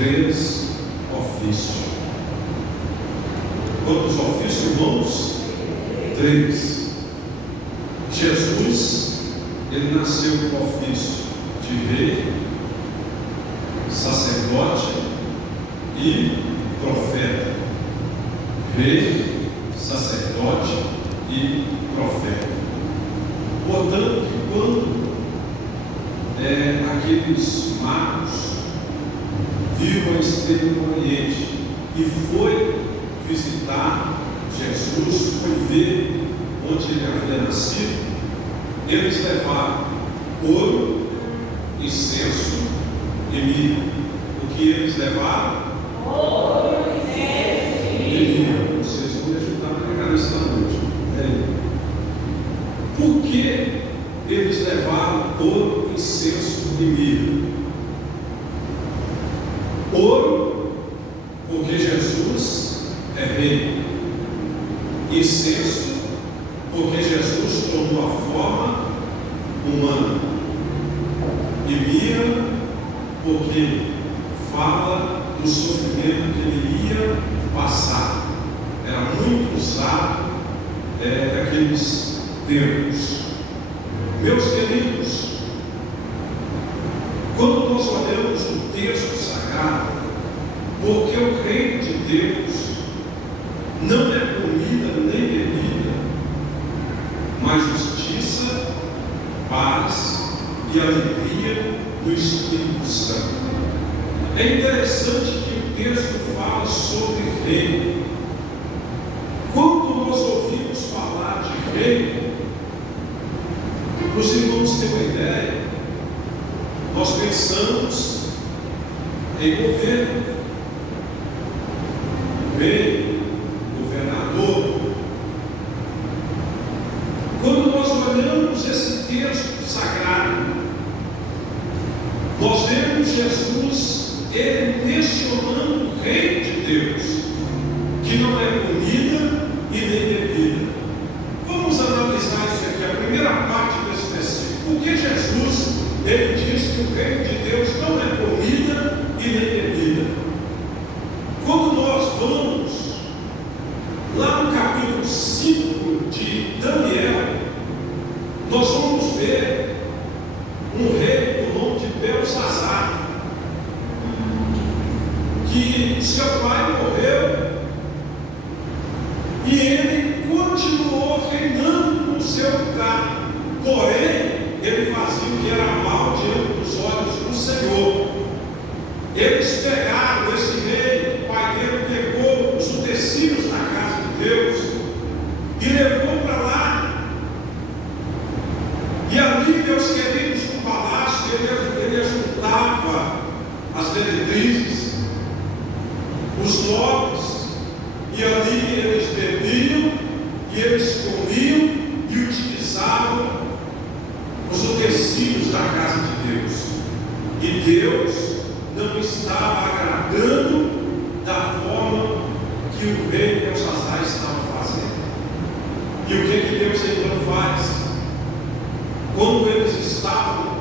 três ofícios. Quantos ofícios, irmãos? Três. Jesus, ele nasceu com o ofício de rei, sacerdote e profeta. Rei, sacerdote e profeta. Portanto, quando aqueles magos viram a estrela do Oriente e foi visitar Jesus, foi ver onde ele havia nascido, eles levaram ouro, incenso e mirra. O que eles levaram? Ouro, incenso e mirra. Vocês vão me ajudar a pregar isso na noite. Por que eles levaram ouro, incenso e mirra? Ouro, porque Jesus é rei. Incenso, porque Jesus tomou a forma humana. E mirra, porque fala do sofrimento que ele ia passar. Era muito usado naqueles tempos. Meus queridos, quando nós olhamos o texto sagrado, porque o reino de Deus não é comida nem bebida, mas justiça, paz e alegria do Espírito Santo. É interessante que o texto fala sobre reino. Quando nós ouvimos falar de reino, para os irmãos terem uma ideia, nós pensamos em governo, rei, governador. Quando nós olhamos esse texto sagrado, nós vemos Jesus, ele mencionando o reino de Deus, que não é comida e nem bebida. Vamos analisar isso aqui, a primeira parte desse versículo. Por que Jesus, ele diz que o reino de Deus não é comida e nem bebida? Quando nós vamos lá no capítulo 5 de Daniel, nós vamos ver um rei por nome de Belsazar, que seu pai morreu e ele continuou reinando no seu lugar. Porém, ele fazia o que era mal diante dos olhos do Senhor. Eles pegaram esse rei, o pai dele pegou os utensílios da casa de Deus e levou para lá. E ali, meus queridos, no palácio, ele juntava as meretrizes, os nobres, e ali eles bebiam, e eles comiam e utilizavam os utensílios da casa de Deus. E Deus não estava agradando da forma que o rei Belsazar estava fazendo. E o que Deus então faz? Quando eles estavam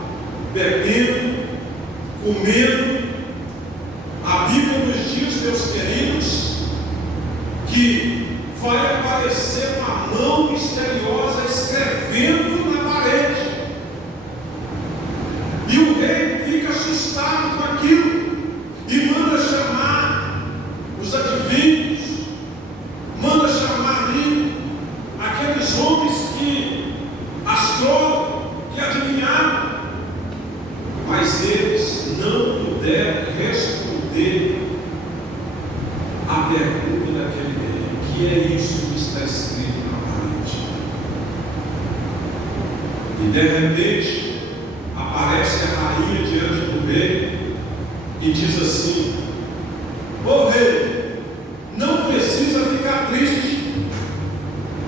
bebendo, comendo, a Bíblia nos diz, meus queridos, que vai aparecer uma mão misteriosa escrevendo na parede. E o rei fica assustado com aquilo e manda chamar os adivinhos, manda chamar ali aqueles homens que astrólogos, que adivinharam, mas eles não puderam responder a pergunta daquele rei: que é isso que está escrito na parede? E de repente aparece a rainha diante do rei e diz assim: ô rei, não precisa ficar triste.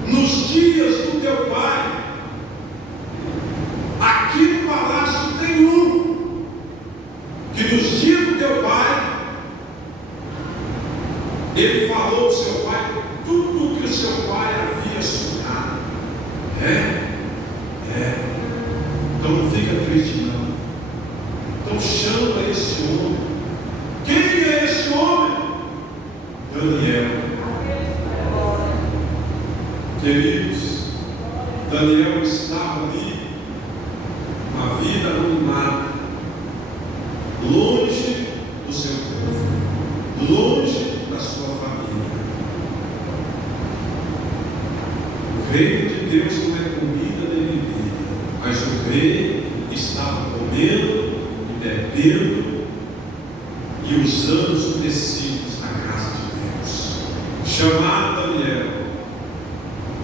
Nos dias do teu pai, aqui no palácio tem um, que nos dias do teu pai, ele falou ao seu pai tudo o que o seu pai havia sonhado. Então não fica triste não. Então chama esse homem. Quem Daniel. Queridos, Daniel estava ali, uma vida anonimada, longe do seu povo, longe da sua família. O reino de Deus não é comida nem bebida, mas o rei estava comendo e bebendo e usando os utensílios da casa de Deus. Chamaram Daniel,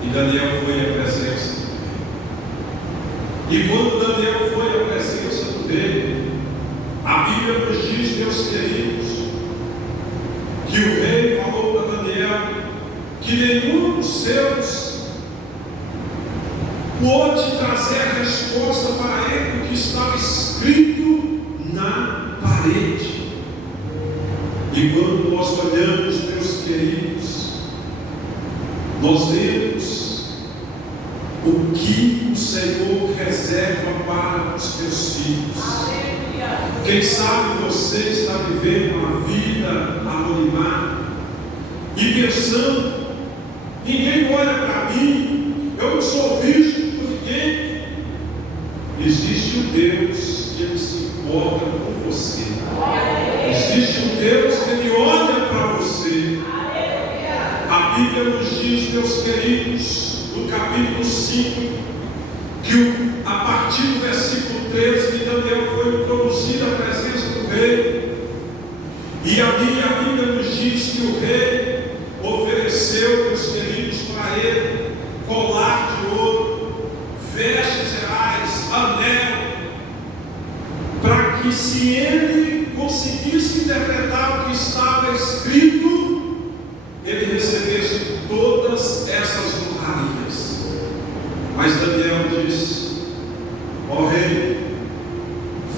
e Daniel foi à presença do rei. E quando Daniel foi à presença do rei, a Bíblia nos diz, meus queridos, que o rei falou para Daniel que nenhum dos seus pôde trazer a resposta para ele do que estava escrito na parede. E quando nós olhamos, meus queridos, nós vemos o que o Senhor reserva para os teus filhos. Quem sabe você está vivendo uma vida anonimada e pensando, ninguém olha para mim, eu não sou visto por ninguém. Existe um Deus que ele se importa com você. Existe um Deus que ele olha para você. A Bíblia nos diz, meus queridos, no capítulo 5, que a partir do versículo 13, que Daniel foi introduzido à presença do rei. E ali a Bíblia nos diz que o rei ofereceu, meus queridos, para ele colar de ouro, vestes reais, anel, para que, se ele conseguisse interpretar o que estava escrito, ele recebesse todas essas honrarias. Mas Daniel diz: ó rei,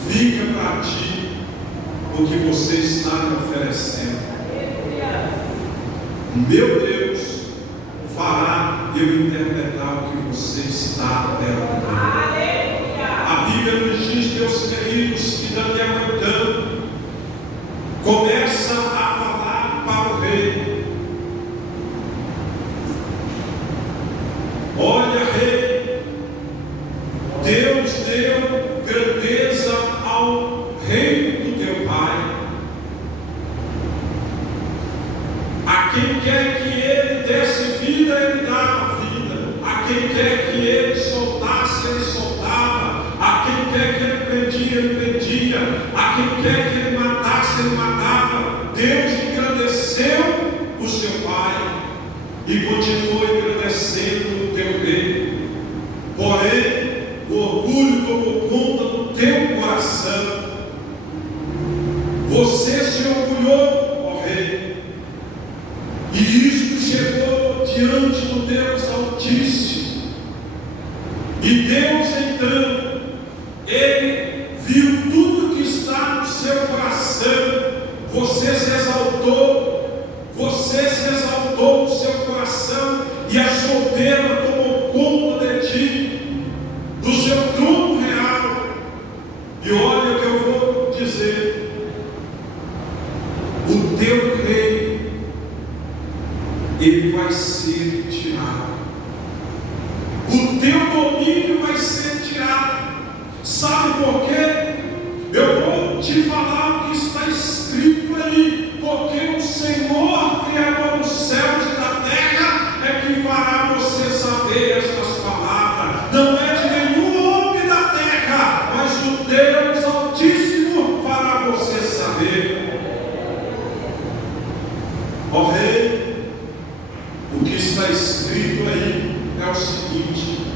fica para ti o que você está me oferecendo. Meu Deus fará eu interpretar o que você está perguntando. A Bíblia nos diz, meus queridos, que Daniel então começa a falar para o rei: olha, rei, Deus deu grandeza ao reino do teu pai. A quem quer que ele desse vida, ele dava vida. A quem quer que ele soltasse, ele soltava. A quem quer que ele prendia, ele prendia. A quem quer que ele matasse, ele matava. Deus engrandeceu o seu pai e continuou engrandecendo o teu rei. Porém, o orgulho tomou conta do teu coração. Você se orgulhou, ó rei, e isto chegou diante do Deus Altíssimo. E Deus então, ele viu tudo que está no seu coração. Você se exaltou no seu coração, e a soberba tomou conta de ti, do seu trono real. E olha o que eu vou dizer: o teu rei, ele vai ser tirado, o teu domínio vai ser tirado. Sabe por quê? Eu vou te falar o que está escrito aí. Porque o Senhor, Criador dos céus e da terra, é que fará você saber estas palavras. Não é de nenhum homem da terra, mas o Deus Altíssimo fará você saber. Ó rei, o que está escrito aí é o seguinte: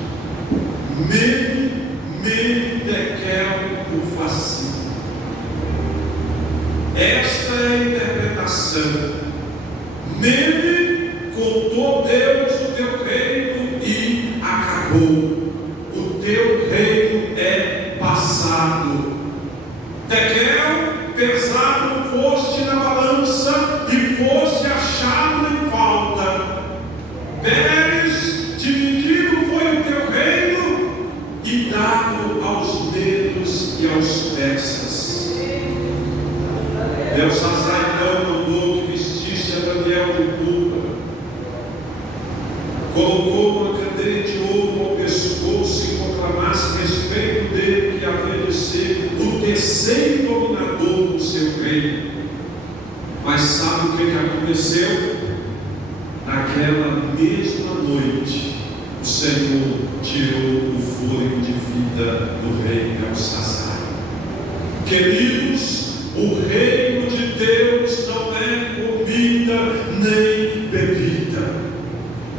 me tekel ufaci. Esta é a interpretação. Nele contou Deus o teu reino e acabou. O teu reino é passado. Tekel, pesado foste na balança e foste achado em falta. Peres, dividido foi o teu reino e dado aos medos e aos persas. Belsazar então mandou que vestisse a Daniel colocou uma cadeia de ouro ao pescoço e proclamasse a respeito dele que havia de ser o terceiro dominador do seu reino. Mas sabe o que aconteceu? Naquela mesma noite, o Senhor tirou o fôlego de vida do rei Belsazar. Queridos, o reino de Deus não é comida nem bebida,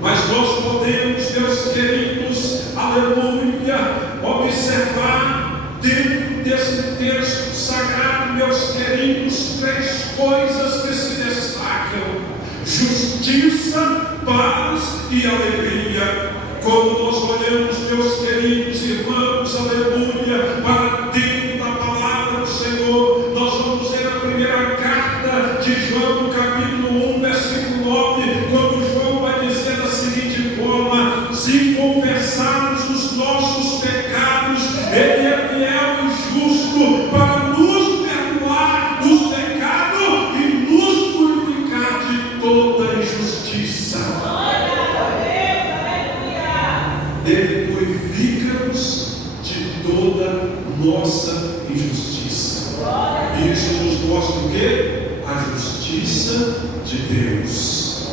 mas nós podemos, meus queridos, aleluia, observar dentro desse texto sagrado, meus queridos, três coisas que se destacam: justiça, paz e alegria. Quando nós olhamos, meus queridos irmãos, aleluia, para dentro da palavra do Senhor, nós vamos ver a primeira carta de João, no capítulo 1, versículo 9, quando João vai dizer da seguinte forma: se confessarmos os nossos pecados, Ele é fiel e justo para nos perdoar os pecados e nos purificar de toda injustiça. Ele purifica-nos de toda nossa injustiça. E isso nos mostra o quê? A justiça de Deus.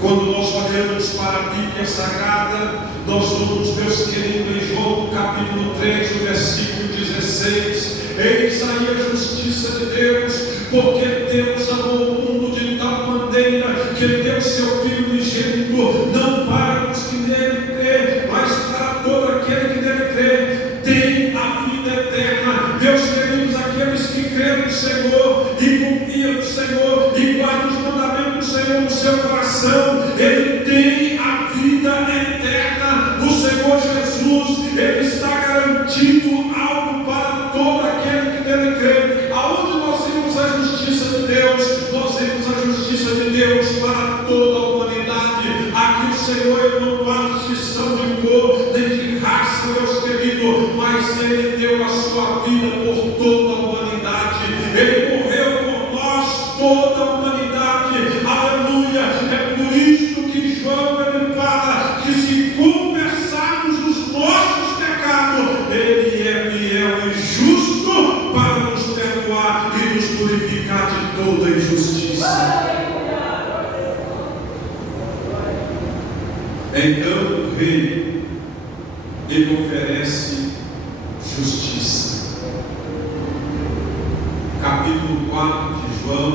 Quando nós olhamos para a Bíblia Sagrada, nós vamos, meus queridos, em João capítulo 3, o versículo 16. Eis aí a justiça de Deus, porque Deus amou o mundo de tal maneira que deu seu Filho unigênito, não para os que nele crê, mas para todo aquele que nele crê, tem a vida eterna. Meus queridos, aqueles que creem no Senhor e confiam no Senhor e guardam os mandamentos do Senhor no seu coração, ele tem a vida eterna. O Senhor Jesus, ele está garantindo algo para todo aquele que nele crê. Aonde nós vimos a justiça de Deus? Nós vimos a justiça de Deus para toda a humanidade. Aqui o Senhor não faz distinção de cor nem de raça, meus queridos, mas ele deu a sua vida por toda a humanidade. Ele morreu por nós, toda a humanidade. Aleluia! É por isso que João ele fala que se confessarmos os nossos pecados, ele é fiel e justo para nos perdoar e nos purificar de toda injustiça. Então o rei, ele oferece justiça. Capítulo 4 de João,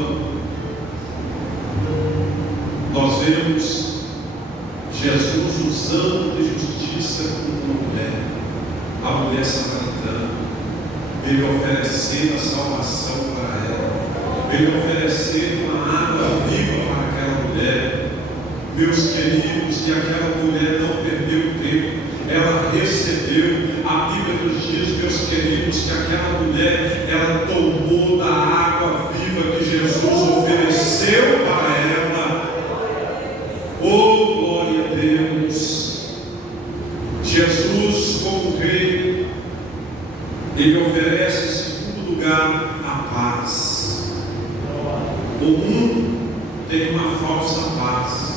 nós vemos Jesus usando de justiça com uma mulher, a mulher samaritana, ele oferecendo a salvação para ela, ele oferecendo uma água viva para aquela mulher. Meus queridos, e aquela mulher não perdeu tempo, ela recebeu. A Bíblia nos diz, meus queridos, que aquela mulher, ela tomou da água viva que Jesus ofereceu para ela. Oh, glória a Deus! Jesus, como rei, ele oferece em segundo lugar a paz. O mundo tem uma falsa paz,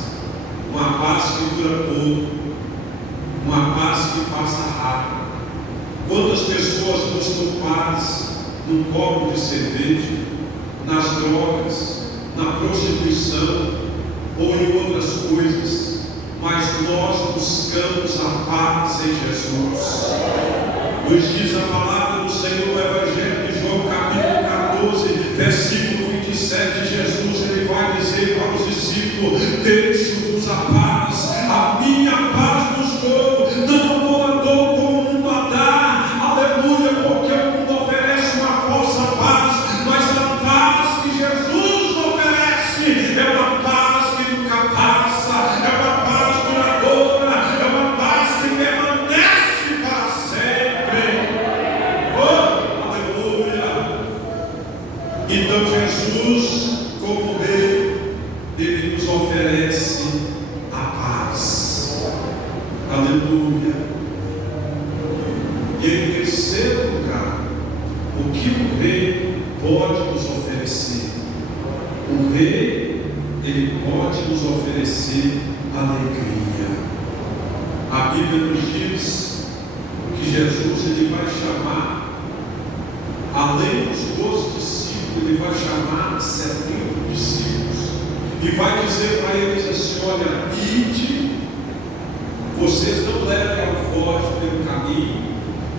uma paz que dura pouco, uma paz que passa rápido. Quantas pessoas buscam paz num copo de cerveja, nas drogas, na prostituição ou em outras coisas, mas nós buscamos a paz em Jesus. Nos diz a palavra do Senhor no Evangelho de João capítulo 14, versículo 27, Jesus ele vai dizer para os discípulos: deixo-vos a paz, a minha paz vos dou, não a dou como o mundo a dá. Aleluia, porque o mundo oferece uma falsa paz, mas a paz que Jesus oferece é uma paz que nunca passa, é uma paz duradoura, é uma paz que permanece para sempre. Oh, aleluia! Então Jesus, como rei, ele nos oferece a paz. Aleluia. E em terceiro lugar, o que o rei pode nos oferecer? O rei, ele pode nos oferecer alegria. A Bíblia nos diz que Jesus ele vai chamar, além dos 12 discípulos, ele vai chamar 70 discípulos e vai dizer para eles assim: olha, ide, vocês não levem alforje pelo caminho,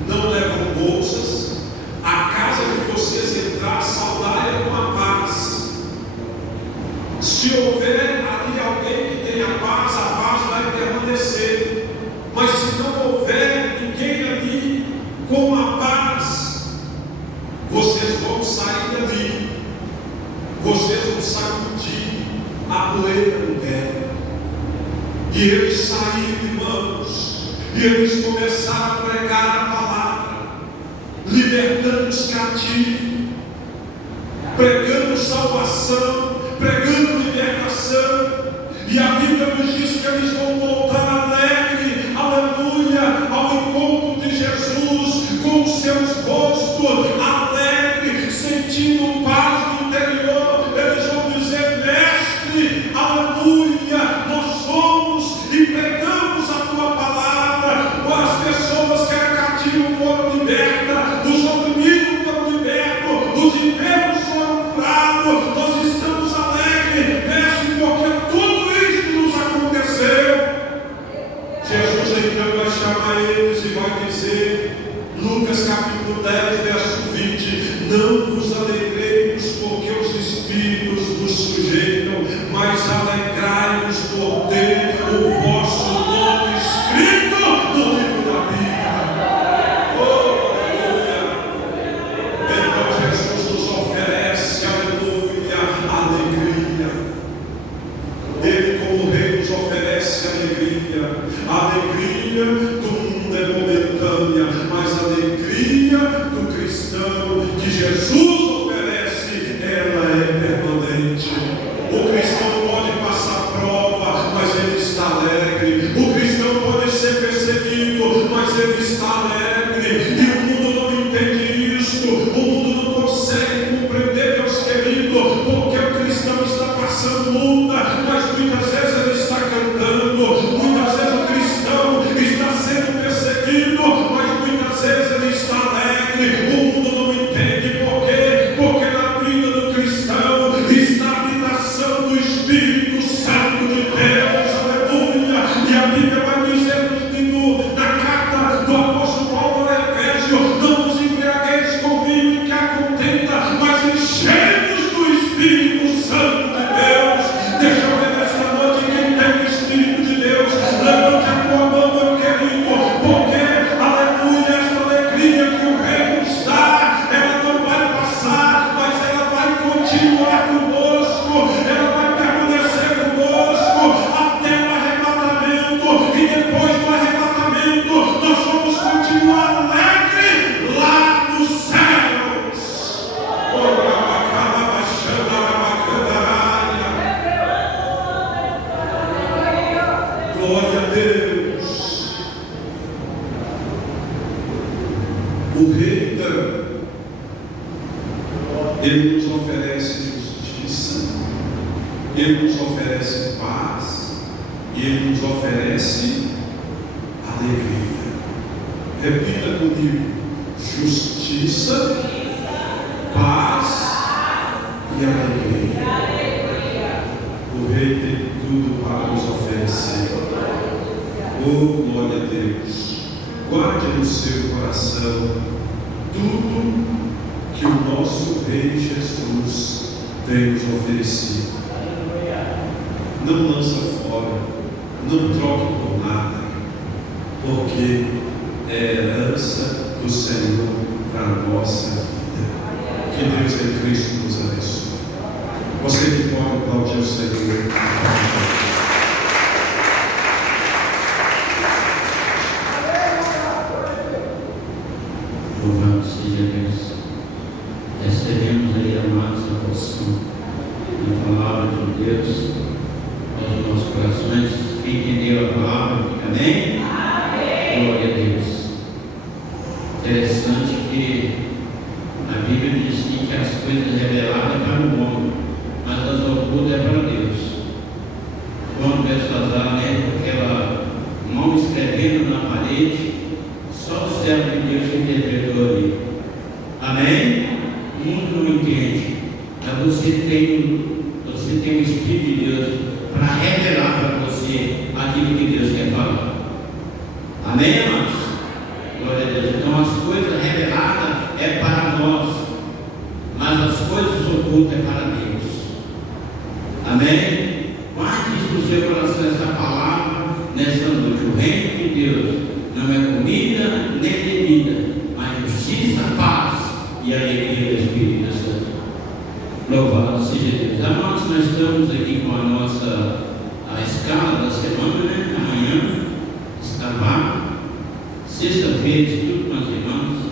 não levam bolsas, a casa que vocês entrar, saudai-a com a paz. Se houver ali alguém que tenha paz, a paz vai permanecer. Mas se não houver ninguém ali com a paz, vocês vão sair dali, vocês vão sacudir a poeira do pé. E eles saíram, irmãos, e eles começaram a pregar a palavra, libertando os cativos, pregando salvação, pregando libertação. E a Bíblia nos diz que eles vão voltar alegre, aleluia, ao encontro de Jesus, com os seus rostos alegres, sentindo paz no interior. Eles vão dizer: mestre, aleluia, nós fomos e pregamos a tua palavra, as pessoas que eram cativos foram libertas, os oprimidos foram libertos, os enfermos foram curados. Nós estamos alegres, mestre, porque tudo isso nos aconteceu. Jesus então vai chamar eles e vai dizer, Lucas capítulo 10, verso 20: não vos alegreis porque os espíritos vos sujeitam, mas alegrai-vos por ter o vosso nome escrito no livro da vida. Oh, aleluia! Então Jesus nos oferece, aleluia, alegria. Ele, como rei, nos oferece alegria. A alegria do mundo é momentânea, mas a alegria do cristão que Jesus oferece, ela é permanente. O cristão pode passar prova, mas ele está alegre. O cristão pode ser perseguido, mas ele está alegre. E o mundo não entende isso. O mundo não consegue compreender, Deus querido, porque o cristão está passando luta, mas muitas vezes ele está cantando. Muitas vezes o cristão está sendo perseguido, mas muitas vezes ele está alegre. O mundo não entende por quê? Porque na vida do cristão está a habitação do Espírito Santo de Deus, aleluia. E a Bíblia vai dizer na carta do apóstolo Paulo a Efésio: não vos embriagueis com vinho que a contenta, mas enchei-vos do Espírito Santo de Deus. Deixa eu ver nesta noite quem tem o Espírito de Deus. Levante a tua mão, meu querido, porque, aleluia, esta alegria que o Rei nos dá, ela não vai passar, mas ela vai continuar conosco, ela vai permanecer conosco até o arrebatamento. E depois do arrebatamento, nós vamos continuar alegres lá nos céus. Glória a Deus. O Rei, ele nos oferece justiça, ele nos oferece paz e ele nos oferece alegria. Repita comigo: justiça, paz e alegria. O Rei tem tudo para nos oferecer. Oh, glória a Deus. Guarde no seu coração tudo que o nosso Rei Jesus tem nos oferecido. Não lança fora, não troque por nada, porque é herança do Senhor para a nossa vida. Que Deus em Cristo nos abençoe. Você que pode aplaudir o Senhor. Louvado seja Deus. Recebemos aí, amados, a porção da palavra de Deus aos nossos corações. Quem entendeu a palavra, fica bem? Amém. Glória a Deus. Interessante que a Bíblia diz que as coisas reveladas é para o homem, mas as ocultas é para Deus. Quando Belsazar, né, porque ela mal escrevendo você tem o Espírito de Deus para revelar para você aquilo que Deus quer falar. Amém, irmãos? Glória a Deus. Então as coisas reveladas é para nós, mas as coisas ocultas é para Deus. Amém? Guarde isso no seu coração, essa palavra, nessa noite. O reino de Deus não é comida nem bebida, mas justiça, paz e alegria do Espírito Santo. Louvado seja Deus. Amados, nós estamos aqui com a escala da semana, né? Amanhã, trabalho. Sexta-feira, estudo com as irmãs.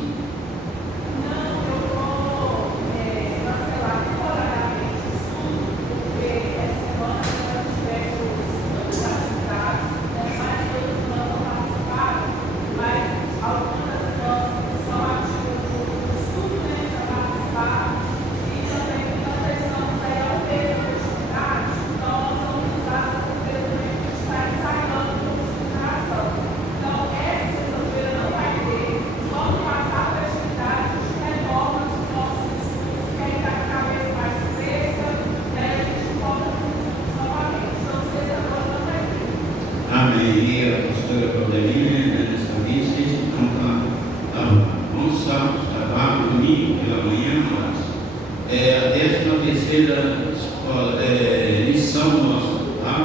Lição nossa, tá?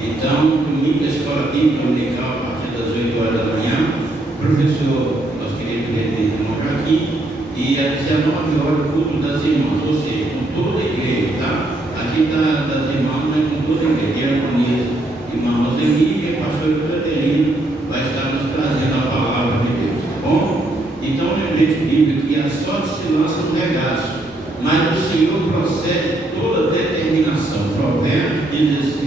Então, domingo a escola bíblica dominical a partir das 8 horas da manhã, o professor, nosso querido irmão Joaquim, e às 19 horas o culto das irmãs, ou seja, com toda a igreja, tá? Aqui está das irmãs, mas com toda a igreja, diaconia, irmã Rosemir e pastor Caterina vai estar nos trazendo a palavra de Deus, tá bom? Então, o lembrete bíblico que a sorte se lança no regaço, mas o Senhor procede toda determinação. Provérbios 16,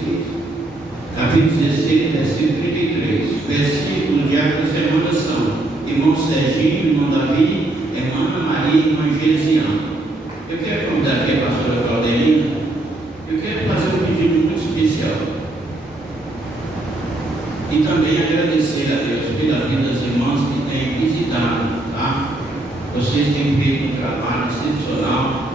capítulo 16, versículo 33. Versículo de da semana são irmão Serginho, irmão Davi, irmã Ana Maria e irmã Gesiana. Eu quero convidar aqui a pastora Claudelina. Eu quero fazer um pedido muito especial. E também agradecer a Deus pela vida das irmãs que têm visitado, tá? Vocês têm feito um trabalho excepcional.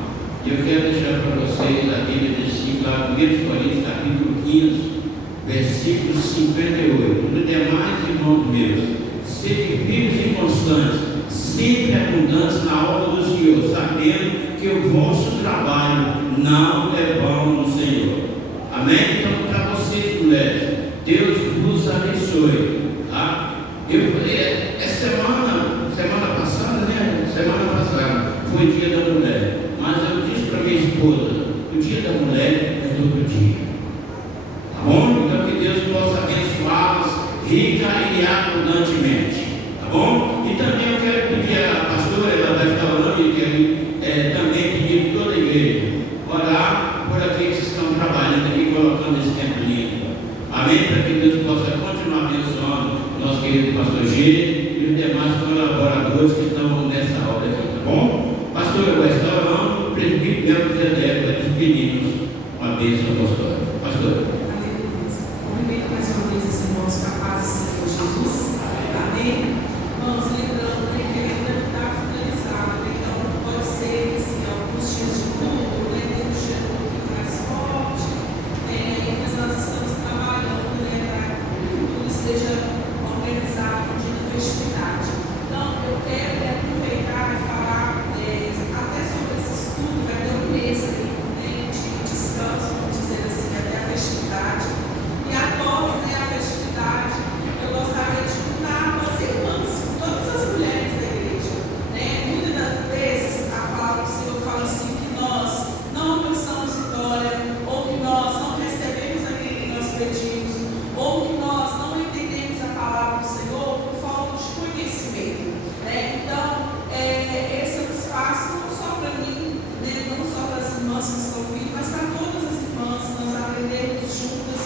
E eu quero deixar para vocês a Bíblia de 1 Coríntios, capítulo 15, versículo 58. Os demais irmãos meus, sede vivos e constantes, sempre abundantes na obra do Senhor, sabendo que o vosso trabalho não é vão no Senhor. Amém? Então, para vocês, mulheres, Deus vos abençoe. Tá? Eu falei, semana passada, foi o dia da mulher. Mas eu disse para minha esposa, o dia da mulher é todo dia. Tá bom? Então que Deus possa abençoá-las rica e abundantemente. Tá bom? E também eu quero pedir à pastora, ela vai estar orando, e quero também pedir para toda a igreja orar por aqueles que estão trabalhando aqui, colocando esse tempo lindo. Amém? Para que Deus possa continuar abençoando o nosso querido pastor G e os demais colaboradores que estão nessa obra aqui. Tá bom? Pastor, eu vou estar orando, o presbítero Melo Zé vai despedir-nos com a bênção apostólica. Pastor. Aleluia. Cumprimento mais uma vez os irmãos com a paz do Senhor Jesus. Amém. Vamos lembrando que ele ainda está finalizado. Então, pode ser que sim, alguns dias de culto, tem um dia um pouquinho mais forte, mas nós estamos trabalhando para que tudo esteja organizado no dia da festividade. Então, eu quero aproveitar e falar até sobre esse estudo, vai ter um mês aí, de descanso, vamos dizer assim, até a festividade. E após a festividade, eu gostaria de juntar as irmãs, todas as mulheres da igreja. Muitas das vezes a palavra do Senhor fala assim, que nós não alcançamos vitória, ou que nós não recebemos aquilo que nós pedimos, ou que nós não entendemos a palavra do Senhor por falta de conhecimento. Então, esse é um espaço não só para mim, não só para as irmãs que estão vindo, mas para todas as irmãs, nós aprendemos juntas,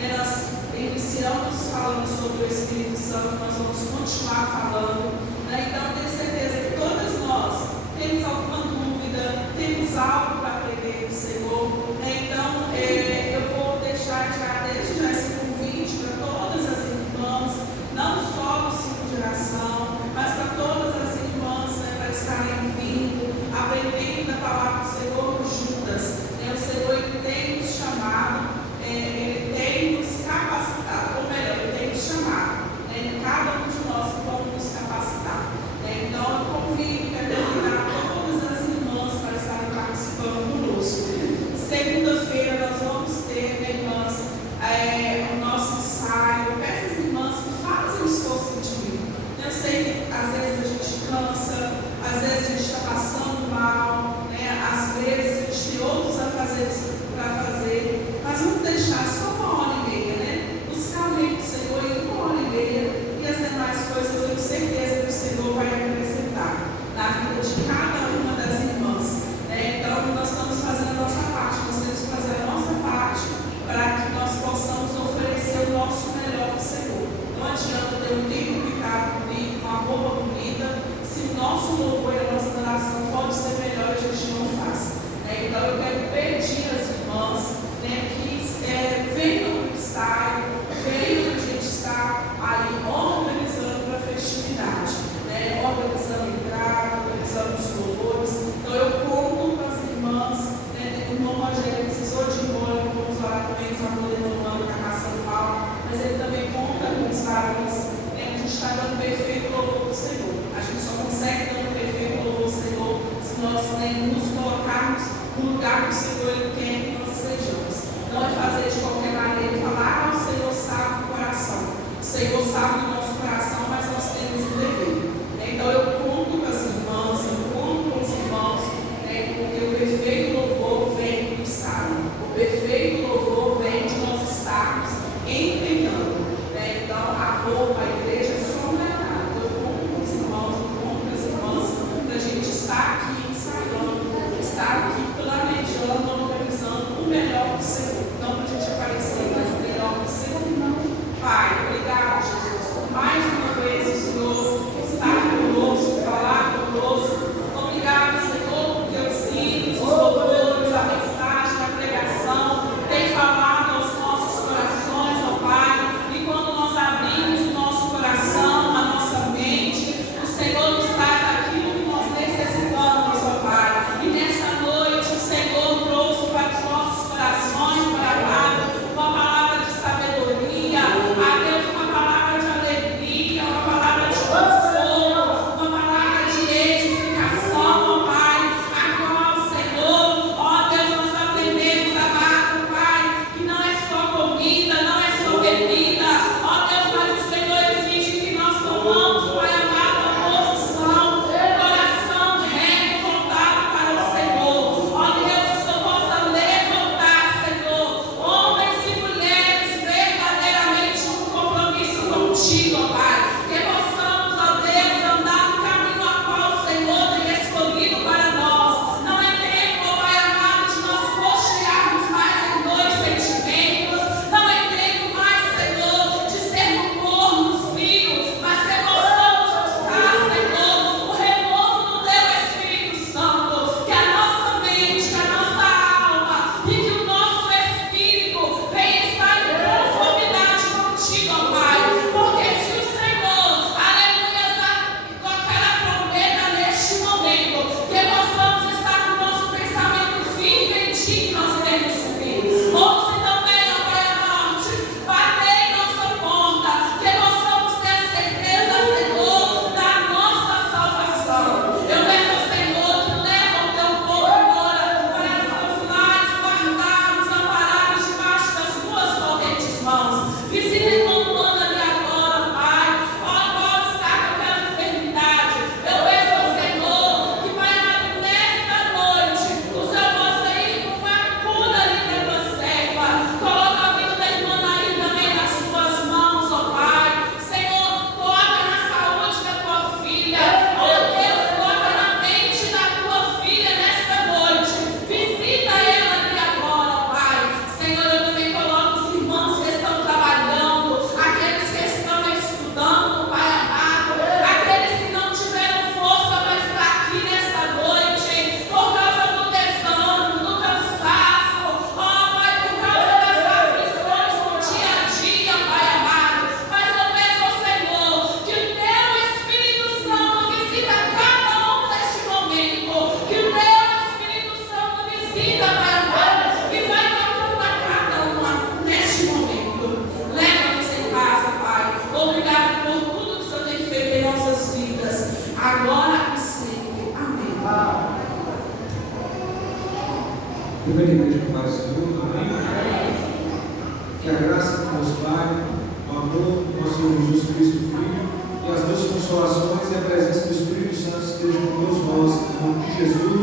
nós iniciamos falando sobre o Espírito Santo, nós vamos continuar falando. Então, tenho certeza que todas nós temos alguma dúvida, temos algo para aprender do Senhor. Então, eu vou deixar desde já esse convite para todas as irmãs, não só do ciclo de oração, mas para todas as irmãs, para estarem vindo, aprendendo a palavra do Senhor juntas. fazer, mas vamos deixar só 1h30, né? Buscar a mente do Senhor em 1h30 e as demais coisas eu tenho certeza que o Senhor vai acrescentar na vida de cada uma das irmãs, né? Então nós estamos fazendo a nossa parte, nós temos que fazer a nossa parte para que nós possamos oferecer o nosso melhor para o Senhor. Não adianta ter um tempo picado comigo, uma boa comida, se o nosso louvor e a nossa adoração pode ser melhor, a gente não faz. Então eu quero pedir às irmãs, né, que venham no ensaio, venham, a gente está aí organizando para a festividade, né, organizando a entrada, organizando os louvores. Então eu conto com as irmãs, né, o irmão Rogério precisou de molho, vamos orar também, só poder tomando a São Paulo, mas ele também conta com os varões, né, a gente está dando perfeito louvor para o Senhor. A gente só consegue dar um perfeito louvor ao Senhor se nós nos colocarmos no lugar que o Senhor Ele quer que nós sejamos. Não é fazer de qualquer maneira e falar, o Senhor sabe o coração. O Senhor sabe o nosso coração, mas nós temos o dever. Então eu conto com as irmãs, eu conto com os irmãos, né, porque o perfeito louvor vem do ensaio. O perfeito louvor vem de nós estarmos empenhando. Né? Então a roupa, a igreja é só um detalhe. Eu conto com os irmãos, eu conto com as irmãs, para a gente estar aqui ensaiando, estar aqui planejando, organizando o melhor para o Senhor. Não para a gente aparecer, mas o melhor para o Senhor. Pai, obrigado, Jesus, por mais uma vez o Senhor estar conosco, falar conosco. Obrigado, Senhor, porque os hinos, os louvores, a mensagem, a pregação tem falado aos nossos corações, ó Pai. E quando nós abrimos o nosso coração, a nossa mente, o Senhor nos traz aquilo que nós necessitamos, ó Pai. E nessa noite o Senhor trouxe para os nossos corações, para lá, uma palavra de sabedoria, a Deus, uma palavra de alegria, uma palavra de consolo, uma palavra de edificação, ó Pai, a qual, Senhor, ó Deus, nós aprendemos a amar, Pai, que não é só comida, não é só bebida, ó Deus, mas o Senhor exige que nós tomamos, Pai amado, a posição, coração reto, voltado para o Senhor. Ó Deus, que o Senhor possa levantar, Senhor, homens e mulheres verdadeiramente um compromisso contigo, ó Pai. Que possamos, ó Deus, andar no caminho a qual o Senhor tem escolhido para nós. Não é tempo, ó Pai amado, de nós cochearmos mais em dois sentimentos. Não é tempo mais, Senhor, de sermos mornos, filhos, mas que possamos buscar, Senhor, o renovo do Teu Espírito Santo. Que a nossa mente, que a nossa alma e que o nosso espírito venha estar em conformidade contigo, ó Pai. Porque se o Senhor, aleluia, tocar a trombeta neste momento, que possamos estar com o nosso pensamento firme em Ti, que nós iremos subir. Ou se também, ó Pai, a morte bater em nossa porta, que possamos ter certeza, Senhor, da nossa salvação. Eu peço ao Senhor que leva o Teu povo agora para seus lares, guardados, amparados debaixo das Tuas potentes mãos. Visita todo mundo ali agora, Pai. Ó, pode estar com aquela enfermidade. Eu peço ao Senhor que, Pai amado, nesta noite, o Senhor possa ir com uma cura ali para a Tua serva. Coloca a vida da irmã Nair também nas Tuas mãos, ó Pai. Senhor, toca na saúde da Tua filha. Ó Deus, toca na mente da Tua filha nesta noite. Visita ela ali agora, ó Pai. Senhor, eu também coloco os irmãos que estão trabalhando, aqueles que estão estudando, Pai amado, aqueles que não tiveram força para estar aqui nesta noite, por causa do desânimo, do cansaço, ó Pai, por causa das aflições do dia a dia, Pai amado. Mas eu peço ao Senhor que o Teu Espírito Santo visita cada um neste momento, que o Teu Espírito Santo visita, Pai amado, e vai tocando a cada uma neste momento. Leva-nos em casa, Pai. Obrigado por tudo que o Senhor tem feito em nossas vidas, agora e sempre. Amém. Primeira igreja que faz o Senhor, amém? Que a graça do nosso Pai, o amor do nosso Senhor Jesus Cristo, Filho, e as duas consolações e a presença do Espírito Santo estejam com todos nós, em nome de Jesus.